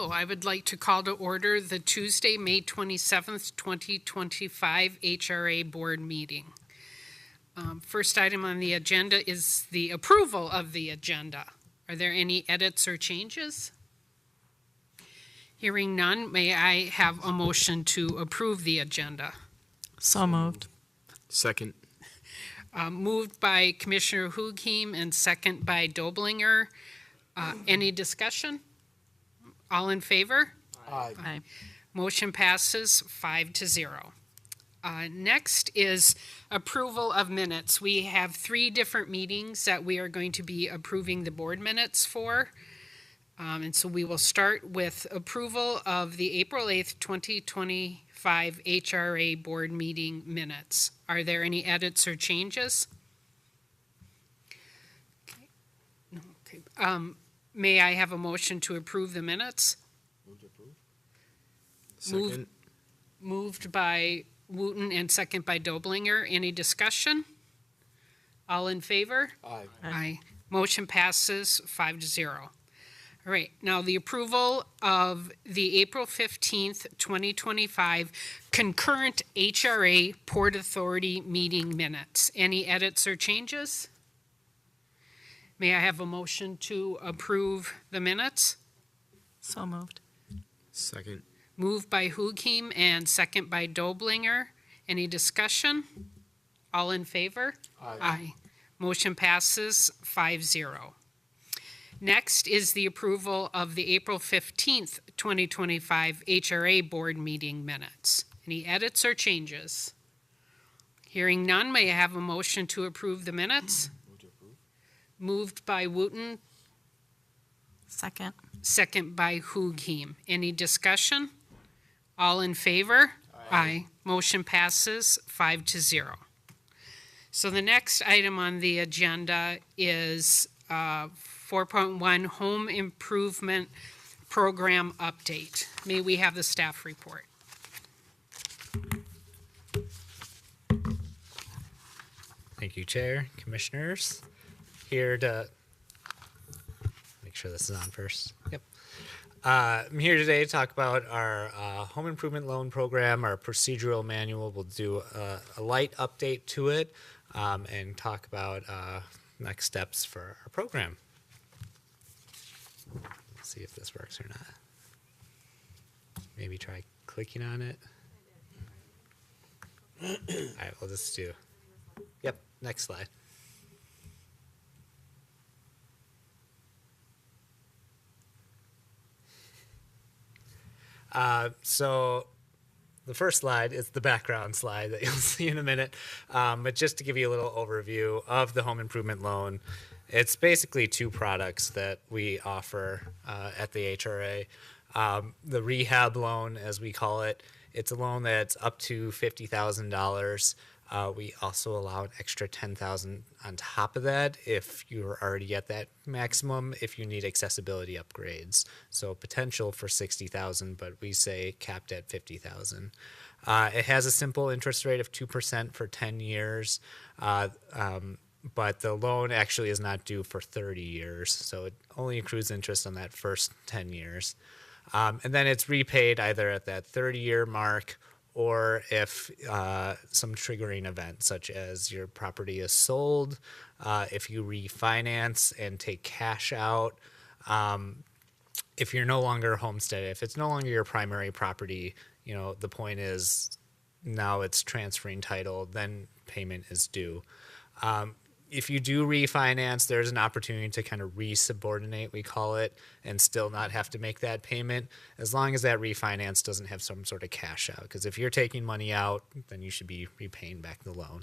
Hello, I would like to call to order the Tuesday, May 27th, 2025 HRA Board meeting. First item on the agenda is the approval of the agenda. Are there any edits or changes? Hearing none, may I have a motion to approve the agenda? So moved. Second. Moved by Commissioner Hughiem and second by Doblinger. Any discussion? All in favor? Aye. Aye. Motion passes 5-0. Next is approval of minutes. We have 3 different meetings that we are going to be approving the board minutes for. And so we will start with approval of the April 8th, 2025 HRA board meeting minutes. Are there any edits or changes? Okay. No, okay. May I have a motion to approve the minutes? Move to approve. Second. Moved by Wooten and second by Doblinger. Any discussion? All in favor? Aye. Aye. Motion passes 5-0. All right, now the approval of the April 15th, 2025 concurrent HRA Port Authority meeting minutes. Any edits or changes? May I have a motion to approve the minutes? So moved. Second. Moved by Hughiem and second by Doblinger. Any discussion? All in favor? Aye. Aye. Motion passes 5-0. Next is the approval of the April 15th, 2025 HRA board meeting minutes. Any edits or changes? Hearing none, may I have a motion to approve the minutes? Move to approve. Moved by Wooten, Second. second by Hughiem. Any discussion? All in favor? Aye. Motion passes 5-0. So the next item on the agenda is 4.1 Home Improvement Program Update. May we have the staff report? Thank you, Chair, Commissioners. Here to make sure this is on first. Yep. I'm here today to talk about our home improvement loan program, our procedural manual. We'll do a light update to it and talk about next steps for our program. Let's see if this works or not. Maybe try clicking on it. All right, we'll just do. Yep, next slide. So the first slide is the background slide that you'll see in a minute. But just to give you a little overview of the home improvement loan, it's basically 2 products that we offer at the HRA. The rehab loan, as we call it, it's a loan that's up to $50,000. We also allow an extra $10,000 on top of that if you're already at that maximum, if you need accessibility upgrades. So potential for $60,000, but we say capped at $50,000. It has a simple interest rate of 2% for 10 years, but the loan actually is not due for 30 years, so it only accrues interest on that first 10 years. And then it's repaid either at that 30-year mark or if some triggering event, such as your property is sold, if you refinance and take cash out, if you're no longer homesteaded, if it's no longer your primary property, you know, the point is now it's transferring title, then payment is due. If you do refinance, there's an opportunity to kind of resubordinate, we call it, and still not have to make that payment, as long as that refinance doesn't have some sort of cash out. Because if you're taking money out, then you should be repaying back the loan.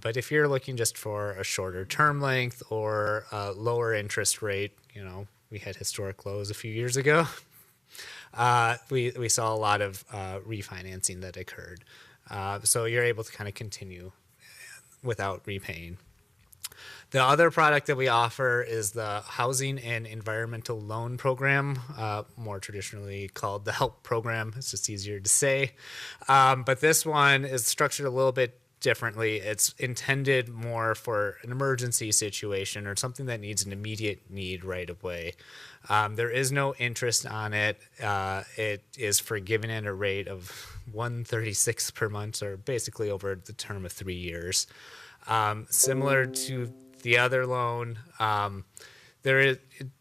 But if you're looking just for a shorter term length or a lower interest rate, you know, we had historic lows a few years ago. We saw a lot of refinancing that occurred. So you're able to kind of continue without repaying. The other product that we offer is the Housing and Environmental Loan Program, more traditionally called the HELP program. It's just easier to say. But this one is structured a little bit differently. It's intended more for an emergency situation or something that needs an immediate need right away. There is no interest on it. It is forgiven at a rate of $136 per month, or basically over the term of 3 years. Similar to the other loan,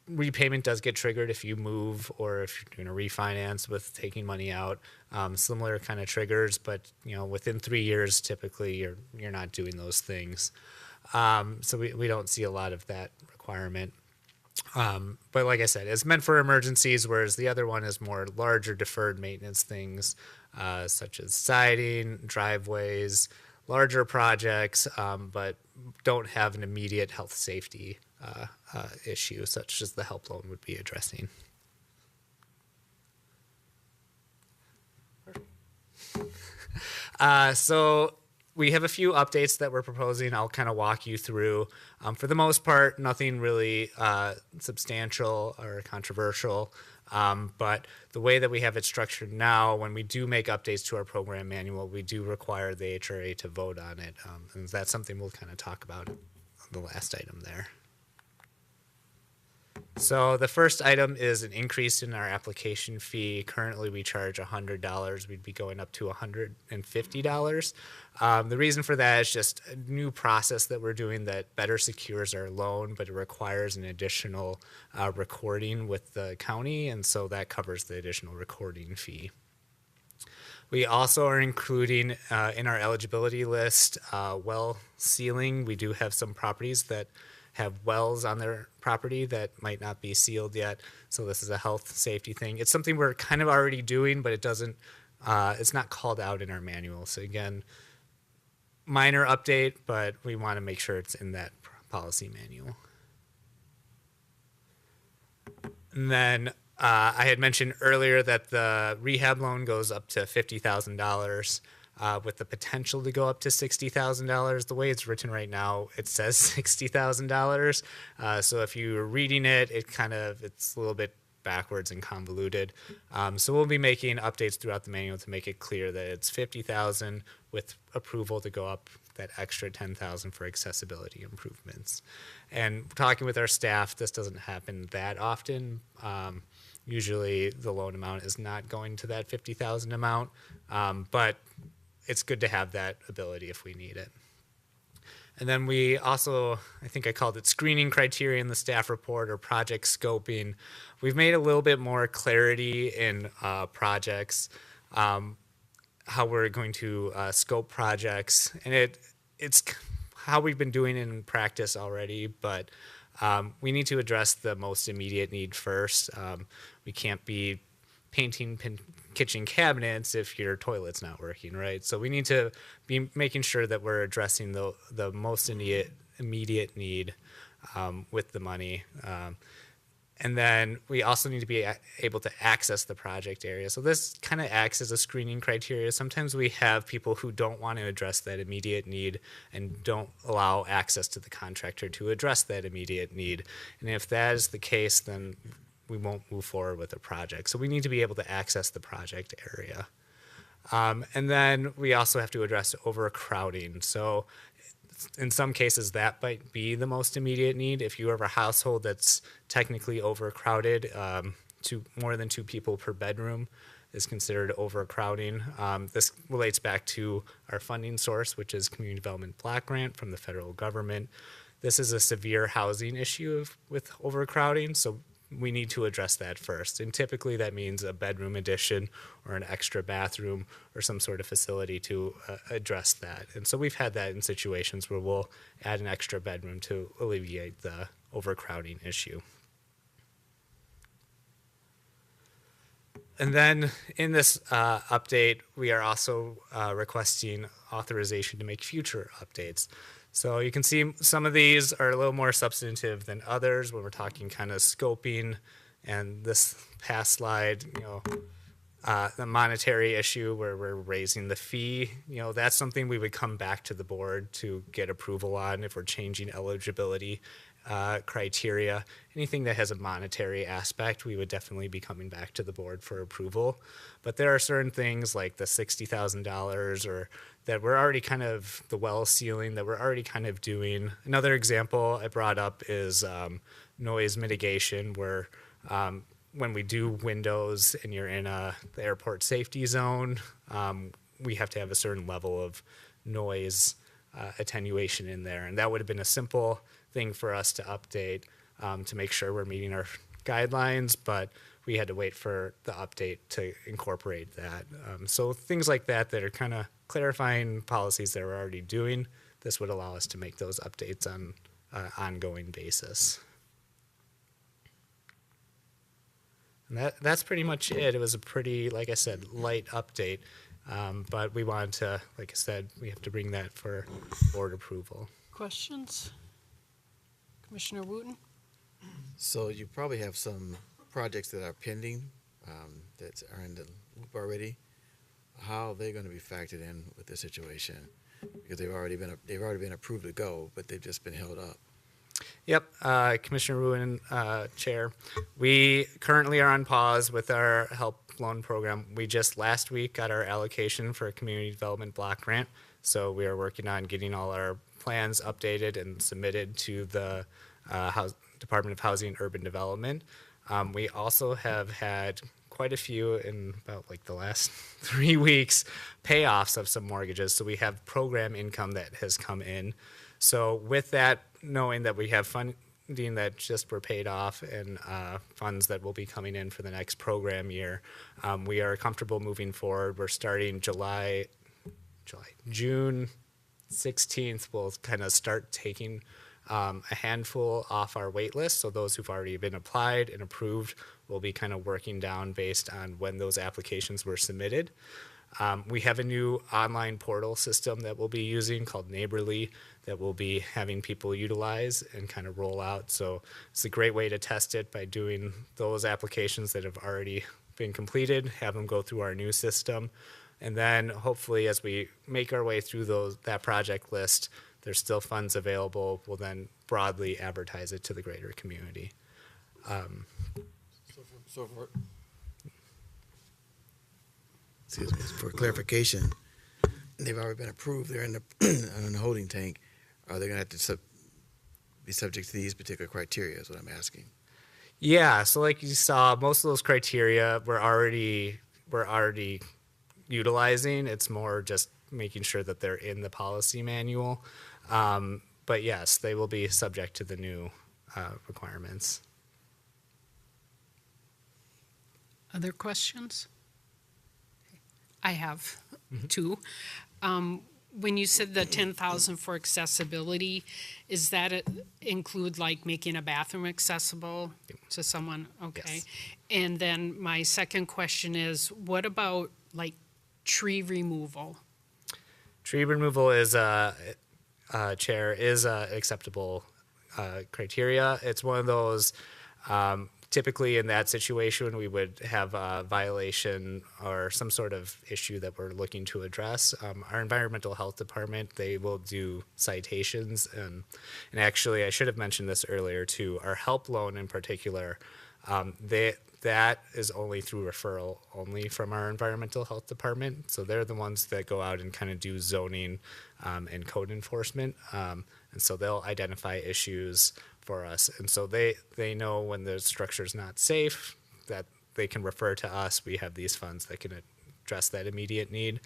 repayment does get triggered if you move or if you're doing a refinance with taking money out. Similar kind of triggers, but within 3 years, typically you're not doing those things. So we don't see a lot of that requirement. But like I said, it's meant for emergencies, whereas the other one is more larger deferred maintenance things, such as siding, driveways, larger projects, but don't have an immediate health safety issue, such as the help loan would be addressing. So we have a few updates that we're proposing. I'll kind of walk you through. For the most part, nothing really substantial or controversial. But the way that we have it structured now, when we do make updates to our program manual, we do require the HRA to vote on it. And that's something we'll kind of talk about on the last item there. So the first item is an increase in our application fee. Currently, we charge $100. We'd be going up to $150. The reason for that is just a new process that we're doing that better secures our loan, but it requires an additional recording with the county, and so that covers the additional recording fee. We also are including in our eligibility list well sealing. We do have some properties that have wells on their property that might not be sealed yet. So this is a health safety thing. It's something we're kind of already doing, but it's not called out in our manual. So again, minor update, but we want to make sure it's in that policy manual. And then I had mentioned earlier that the rehab loan goes up to $50,000. With the potential to go up to $60,000. The way it's written right now, it says $60,000. So if you're reading it, it's a little bit backwards and convoluted. So we'll be making updates throughout the manual to make it clear that it's $50,000 with approval to go up that extra $10,000 for accessibility improvements. And talking with our staff, this doesn't happen that often. Usually the loan amount is not going to that $50,000 amount, but it's good to have that ability if we need it. And then we also, I think I called it screening criteria in the staff report or project scoping. We've made a little bit more clarity in projects, how we're going to scope projects. And it's how we've been doing it in practice already, but we need to address the most immediate need first. We can't be painting kitchen cabinets if your toilet's not working, right? So we need to be making sure that we're addressing the most immediate need with the money. And then we also need to be able to access the project area. So this kind of acts as a screening criteria. Sometimes we have people who don't want to address that immediate need and don't allow access to the contractor to address that immediate need. And if that is the case, then we won't move forward with the project. So we need to be able to access the project area. And then we also have to address overcrowding. So in some cases, that might be the most immediate need. If you have a household that's technically overcrowded, to more than 2 people per bedroom is considered overcrowding. This relates back to our funding source, which is Community Development Block Grant from the federal government. This is a severe housing issue with overcrowding, so we need to address that first. And typically that means a bedroom addition or an extra bathroom or some sort of facility to address that. And so we've had that in situations where we'll add an extra bedroom to alleviate the overcrowding issue. And then in this update, we are also requesting authorization to make future updates. So you can see some of these are a little more substantive than others when we're talking kind of scoping. And this past slide, the monetary issue where we're raising the fee, that's something we would come back to the board to get approval on if we're changing eligibility criteria, anything that has a monetary aspect, we would definitely be coming back to the board for approval. But there are certain things like the $60,000 or that we're already kind of the well sealing that we're already kind of doing. Another example I brought up is noise mitigation, where when we do windows and you're in the airport safety zone, we have to have a certain level of noise attenuation in there. And that would have been a simple thing for us to update to make sure we're meeting our guidelines, but we had to wait for the update to incorporate that. So things like that that are kind of clarifying policies that we're already doing, this would allow us to make those updates on an ongoing basis. And that's pretty much it. It was a pretty, like I said, light update. But we wanted to, like I said, we have to bring that for board approval. Questions? Commissioner Wooten? So you probably have some projects that are pending that are in the loop already. How are they going to be factored in with this situation? Because they've already been approved to go, but they've just been held up. Yep, Commissioner Ruin, Chair. We currently are on pause with our HELP loan program. We just last week got our allocation for a community development block grant. So we are working on getting all our plans updated and submitted to the Department of Housing and Urban Development. We also have had quite a few in about like the last 3 weeks payoffs of some mortgages. So we have program income that has come in. So with that, knowing that we have funding that just were paid off and funds that will be coming in for the next program year, we are comfortable moving forward. We're starting June 16th, we'll kind of start taking a handful off our wait list. So those who've already been applied and approved will be kind of working down based on when those applications were submitted. We have a new online portal system that we'll be using called Neighborly that we'll be having people utilize and kind of roll out. So it's a great way to test it by doing those applications that have already been completed, have them go through our new system. And then hopefully as we make our way through that project list, there's still funds available. We'll then broadly advertise it to the greater community. Excuse me. For clarification, they've already been approved. They're in the holding tank. Are they going to have to be subject to these particular criteria is what I'm asking. Yeah, so like you saw, most of those criteria we're already utilizing. It's more just making sure that they're in the policy manual. But yes, they will be subject to the new requirements. Other questions? I have two. When you said the 10,000 for accessibility, is that include like making a bathroom accessible to someone? Okay. Yes. And then my second question is, what about like tree removal? Tree removal is Chair, is acceptable criteria. It's one of those, typically in that situation, we would have a violation or some sort of issue that we're looking to address. Our environmental health department, they will do citations. And actually, I should have mentioned this earlier too, our HELP loan in particular, that is only through referral only from our environmental health department. So they're the ones that go out and kind of do zoning and code enforcement. And so they'll identify issues for us. And so they know when the structure's not safe, that they can refer to us. We have these funds that can address that immediate need.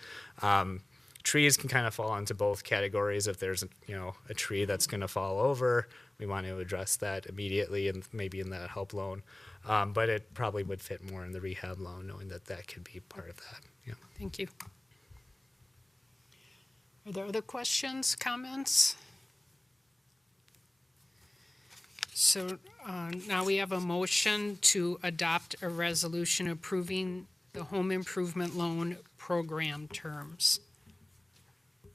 Trees can kind of fall into both categories. If there's a tree that's going to fall over, we want to address that immediately and maybe in that HELP loan. But it probably would fit more in the rehab loan, knowing that that could be part of that. Yeah. Thank you. Are there other questions, comments? So now we have a motion to adopt a resolution approving the home improvement loan program terms.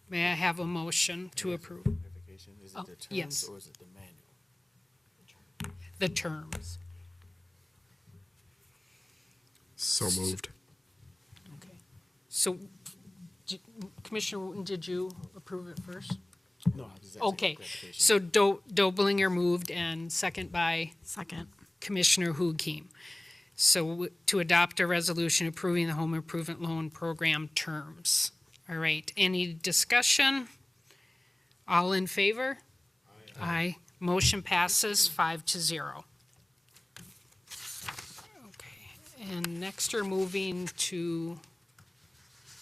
May I have a motion to approve? Clarification. Is it the terms yes. or is it the manual? The terms. So moved. Okay. So, Commissioner Wooten, did you approve it first? No, I was just asking Okay, for clarification. so Doblinger moved and second by Second. Commissioner Hughiem. So to adopt a resolution approving the home improvement loan program terms. All right, any discussion? All in favor? Aye. Motion passes 5-0. Okay, and next we're moving to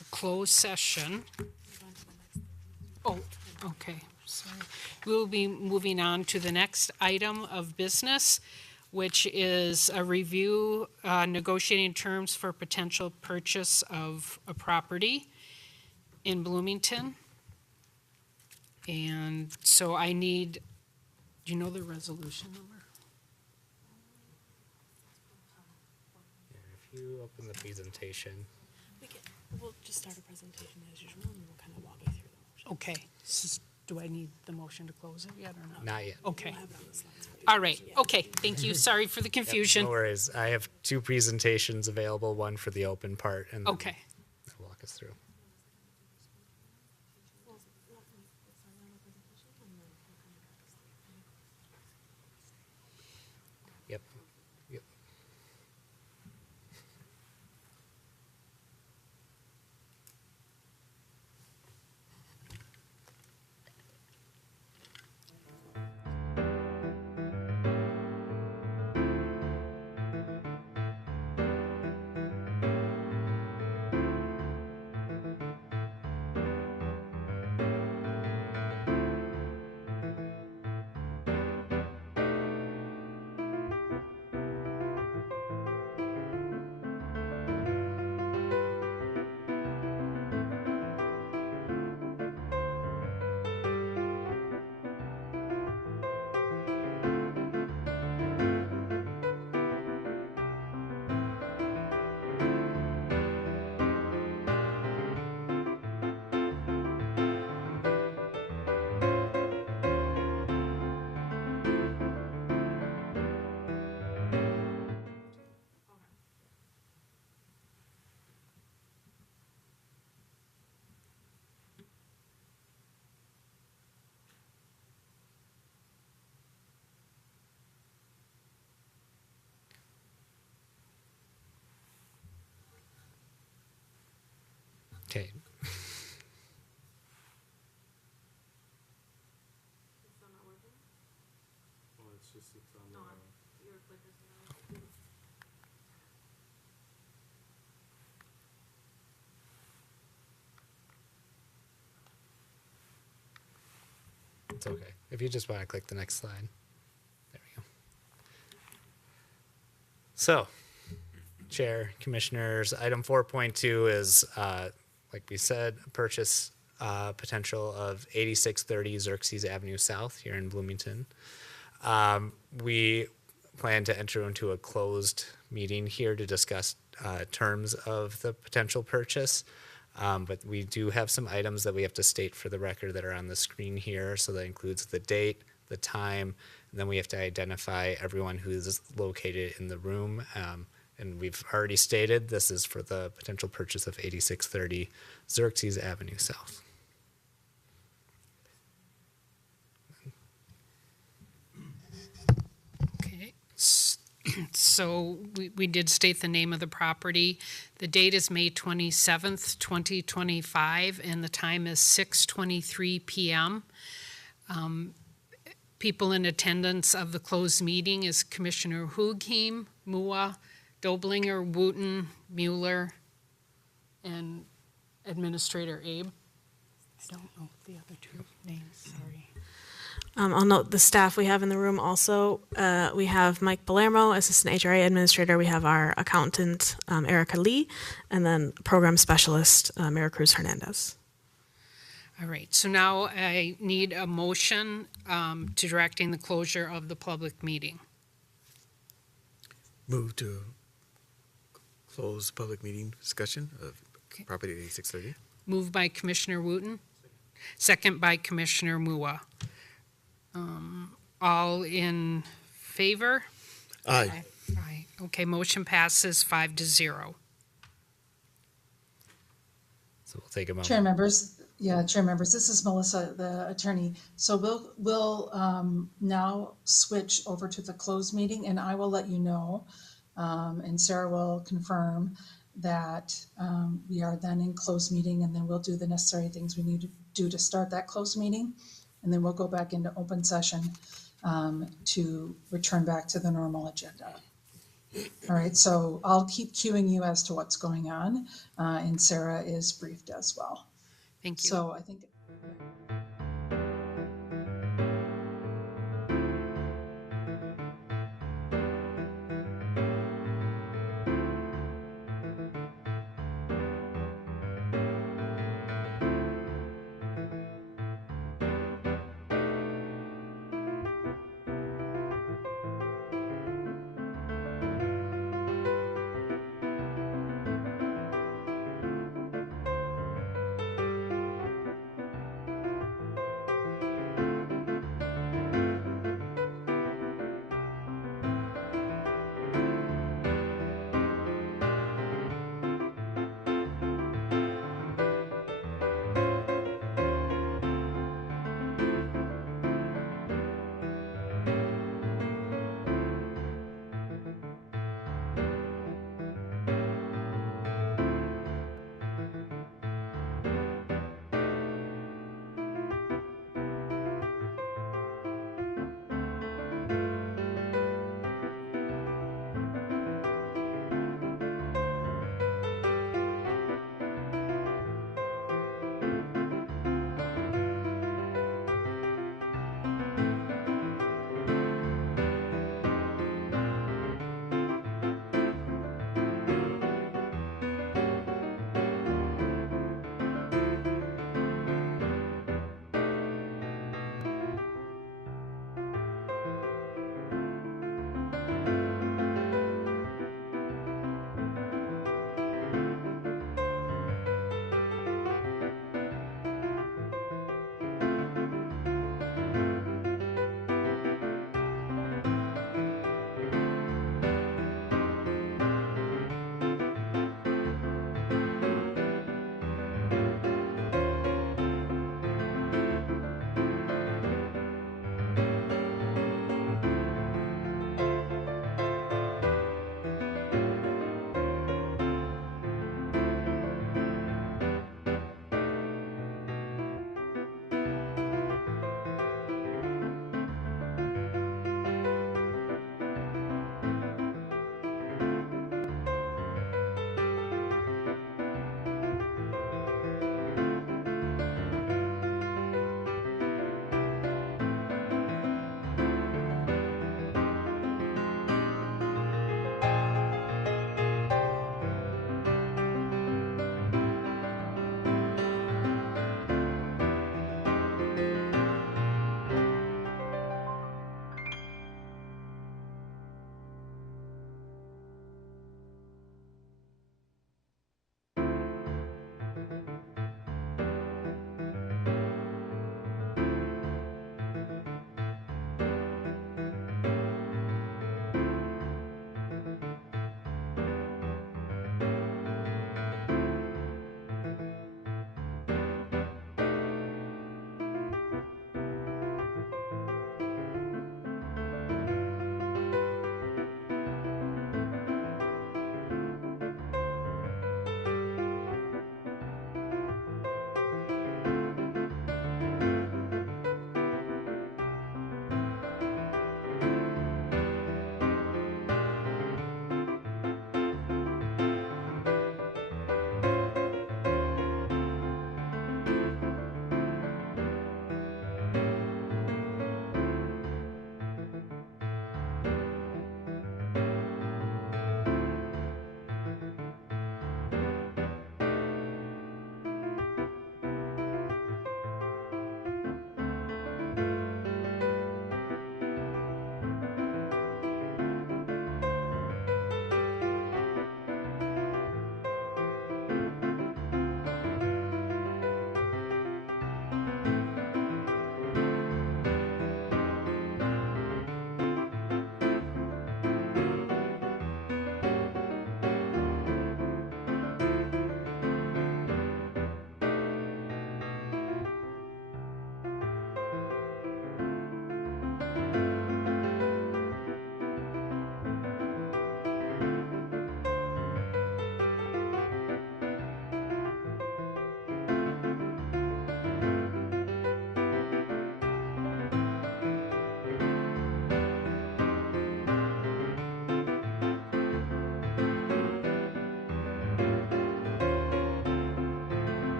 a closed session. Oh, okay, sorry. We'll be moving on to the next item of business, which is a review, negotiating terms for potential purchase of a property in Bloomington. And so I need, do you know the resolution number? If you open the presentation, We'll just start a presentation as usual, and we'll kind of walk you through the motion. Okay, do I need the motion to close it yet or not? not yet. Okay, We'll have it on the slides for you. all right, okay, thank you, sorry for the Yep, confusion. no worries. I have two presentations available, one for the open part and then Okay, I'll walk us through. Yep. Yep. Okay. It's okay. If you just want to click the next slide. There we go. So, Chair, Commissioners, item 4.2 is, like we said, purchase potential of 8630 Xerxes Avenue South here in Bloomington. We plan to enter into a closed meeting here to discuss terms of the potential purchase. But we do have some items that we have to state for the record that are on the screen here. So that includes the date, the time, and then we have to identify everyone who is located in the room. And we've already stated this is for the potential purchase of 8630 Xerxes Avenue South. okay. So we did state the name of the property. The date is May 27th, 2025, and the time is 6:23 p.m. People in attendance of the closed meeting is Commissioner Hughiem, Mua, Doblinger, Wooten, Mueller, and Administrator Abe. I don't know the other two names, sorry. I'll note the staff we have in the room also. We have Mike Palermo, Assistant HRA Administrator. We have our accountant, Erica Lee, and then Program Specialist, Mira Cruz Hernandez. All right, so now I need a motion to directing the closure of the public meeting. Move to close the public meeting discussion of Okay. property 8630. Moved by Commissioner Wooten, second by Commissioner Mua. All in favor? Aye. Aye. Okay, motion passes 5-0. So we'll take a moment. Chair members, Yeah, chair members, this is Melissa, the attorney. So we'll now switch over to the closed meeting, and I will let you know, and Sarah will confirm that we are then in closed meeting, and then we'll do the necessary things we need to do to start that closed meeting, and then we'll go back into open session to return back to the normal agenda. All right, so I'll keep cueing you as to what's going on, and Sarah is briefed as well. Thank you. So I think.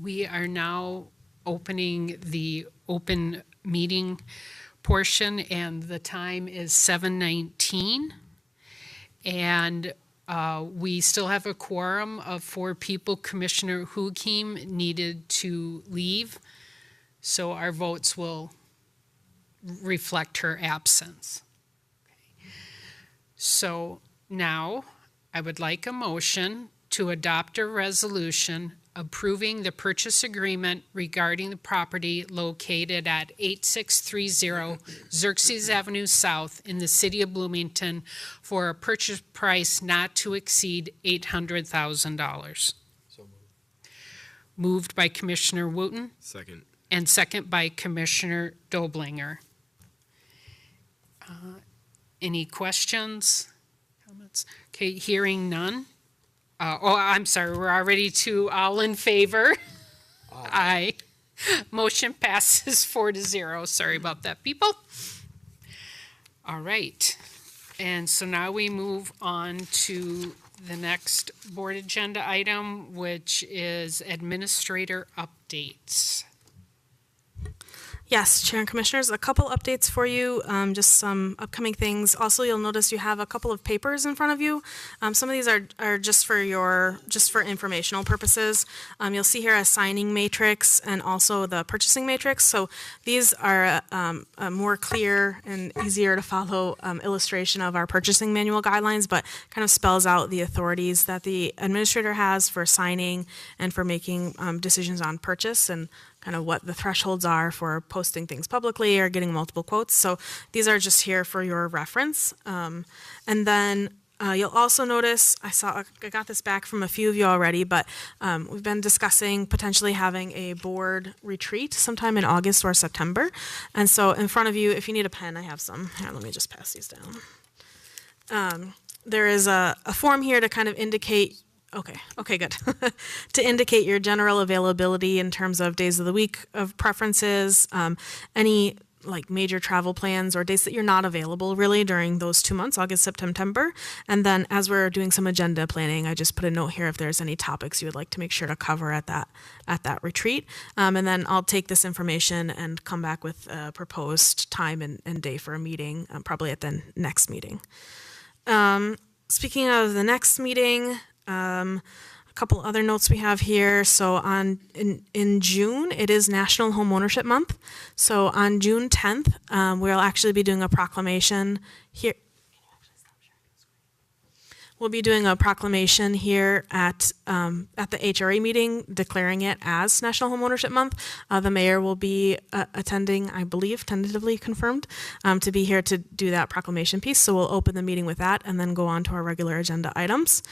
We are now opening the open meeting portion, and the time is 7:19. And we still have a quorum of 4 people. Commissioner Hukim needed to leave, so our votes will reflect her absence. Okay. So now I would like a motion to adopt a resolution approving the purchase agreement regarding the property located at 8630 Xerxes Avenue South in the city of Bloomington for a purchase price not to exceed $800,000. So moved. Moved by Commissioner Wooten Second. and second by Commissioner Doblinger. Any questions, comments? Okay, hearing none. I'm sorry, we're already to all in favor. Aye. Motion passes 4-0. Sorry about that, people. All right. And so now we move on to the next board agenda item, which is administrator updates. Yes, Chair and Commissioners, a couple updates for you, just some upcoming things. Also, you'll notice you have a couple of papers in front of you. Some of these are just for informational purposes. You'll see here a signing matrix and also the purchasing matrix. So these are a more clear and easier to follow illustration of our purchasing manual guidelines, but kind of spells out the authorities that the administrator has for signing and for making decisions on purchase, and kind of what the thresholds are for posting things publicly or getting multiple quotes. So these are just here for your reference. And then you'll also notice, I got this back from a few of you already, but we've been discussing potentially having a board retreat sometime in August or September. And so in front of you, if you need a pen, I have some. Here, let me just pass these down. There is a form here to kind of indicate Okay, good. To indicate your general availability in terms of days of the week of preferences, any like major travel plans or days that you're not available really during those 2 months, August, September. And then as we're doing some agenda planning, I just put a note here if there's any topics you would like to make sure to cover at that retreat. And then I'll take this information and come back with a proposed time and day for a meeting, probably at the next meeting. Speaking of the next meeting, a couple other notes we have here. So in June, it is National Home Ownership Month. So on June 10th, we'll actually be doing a proclamation here. We'll be doing a proclamation here at the HRA meeting, declaring it as National Homeownership Month. The mayor will be attending, I believe, tentatively confirmed, to be here to do that proclamation piece. So we'll open the meeting with that and then go on to our regular agenda items.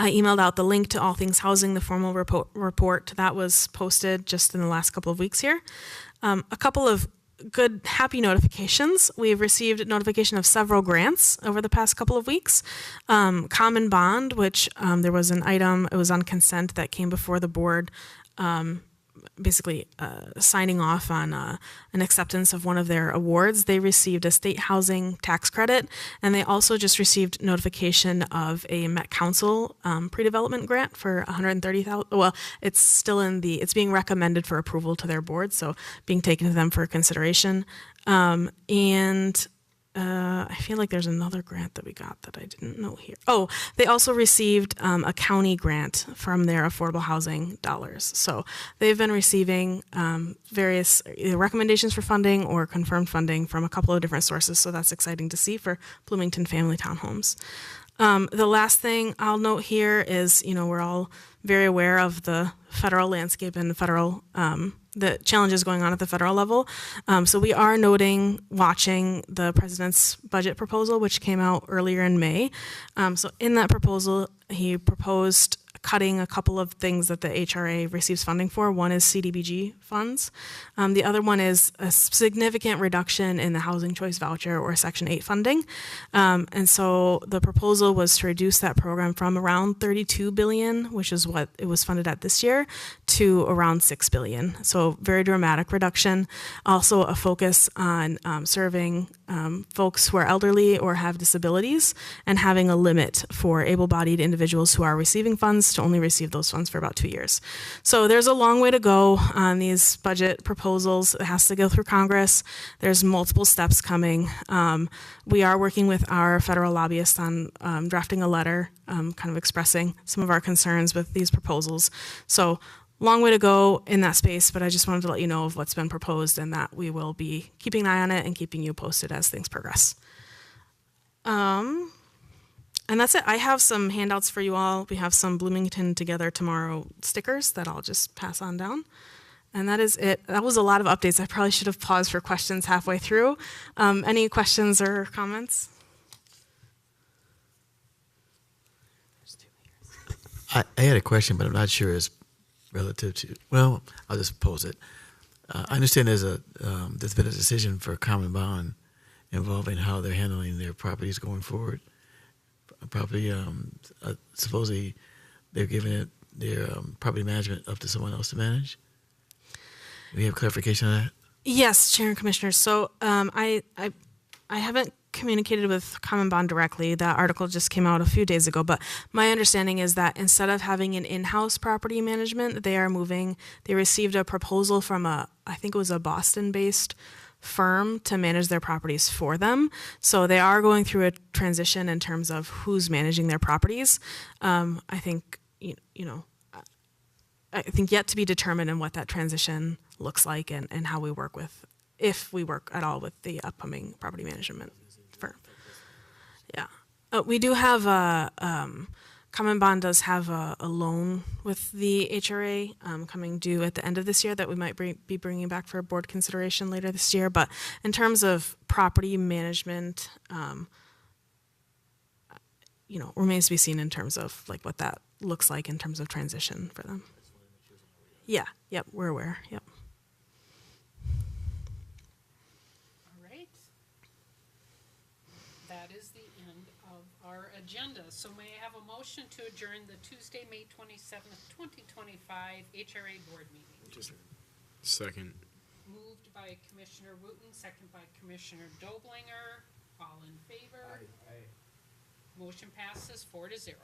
I emailed out the link to All Things Housing, the formal report that was posted just in the last couple of weeks here. A couple of good, happy notifications. We've received notification of several grants over the past couple of weeks. Common Bond, which there was an item, it was on consent that came before the board, basically signing off on an acceptance of one of their awards. They received a state housing tax credit, and they also just received notification of a Met Council pre-development grant for $130,000. Well, it's still it's being recommended for approval to their board, so being taken to them for consideration. I feel like there's another grant that we got that I didn't know here. Oh, they also received a county grant from their affordable housing dollars. So they've been receiving various either recommendations for funding or confirmed funding from a couple of different sources. So that's exciting to see for Bloomington family townhomes. The last thing I'll note here is, we're all very aware of the federal landscape and the challenges going on at the federal level. So we are watching the president's budget proposal, which came out earlier in May. So in that proposal, he proposed cutting a couple of things that the HRA receives funding for. One is CDBG funds. The other one is a significant reduction in the Housing Choice Voucher or Section 8 funding. And so the proposal was to reduce that program from around $32 billion, which is what it was funded at this year, to around $6 billion. So very dramatic reduction. Also a focus on serving folks who are elderly or have disabilities, and having a limit for able-bodied individuals who are receiving funds to only receive those funds for about 2 years. So there's a long way to go on these budget proposals. It has to go through Congress. There's multiple steps coming. We are working with our federal lobbyist on drafting a letter kind of expressing some of our concerns with these proposals. So long way to go in that space, but I just wanted to let you know of what's been proposed and that we will be keeping an eye on it and keeping you posted as things progress. And that's it. I have some handouts for you all. We have some Bloomington Together Tomorrow stickers that I'll just pass on down. And that is it. That was a lot of updates. I probably should have paused for questions halfway through. Any questions or comments? I had a question, but I'm not sure it's relative to, well, I'll just pose it. I understand there's been a decision for Common Bond involving how they're handling their properties going forward. Property, supposedly they're giving it their property management up to someone else to manage. Do we have clarification on that? Yes, Chair and Commissioners. So I haven't communicated with Common Bond directly. That article just came out a few days ago, but my understanding is that instead of having an in-house property management, they received a proposal from I think it was a Boston-based firm to manage their properties for them. So they are going through a transition in terms of who's managing their properties. I think, I think yet to be determined in what that transition looks like and how we work if we work at all with the upcoming property management firm. Yeah. We do have Common Bond does have a loan with the HRA coming due at the end of this year that we might be bringing back for board consideration later this year. But in terms of property management, remains to be seen in terms of like what that looks like in terms of transition for them. Yeah. Yep. We're aware. Yep. All right. That is the end of our agenda. So may I have a motion to adjourn the Tuesday, May 27th, 2025 HRA board meeting? Second. Moved by Commissioner Wooten, second by Commissioner Doblinger. All in favor? Aye. Motion passes 4-0.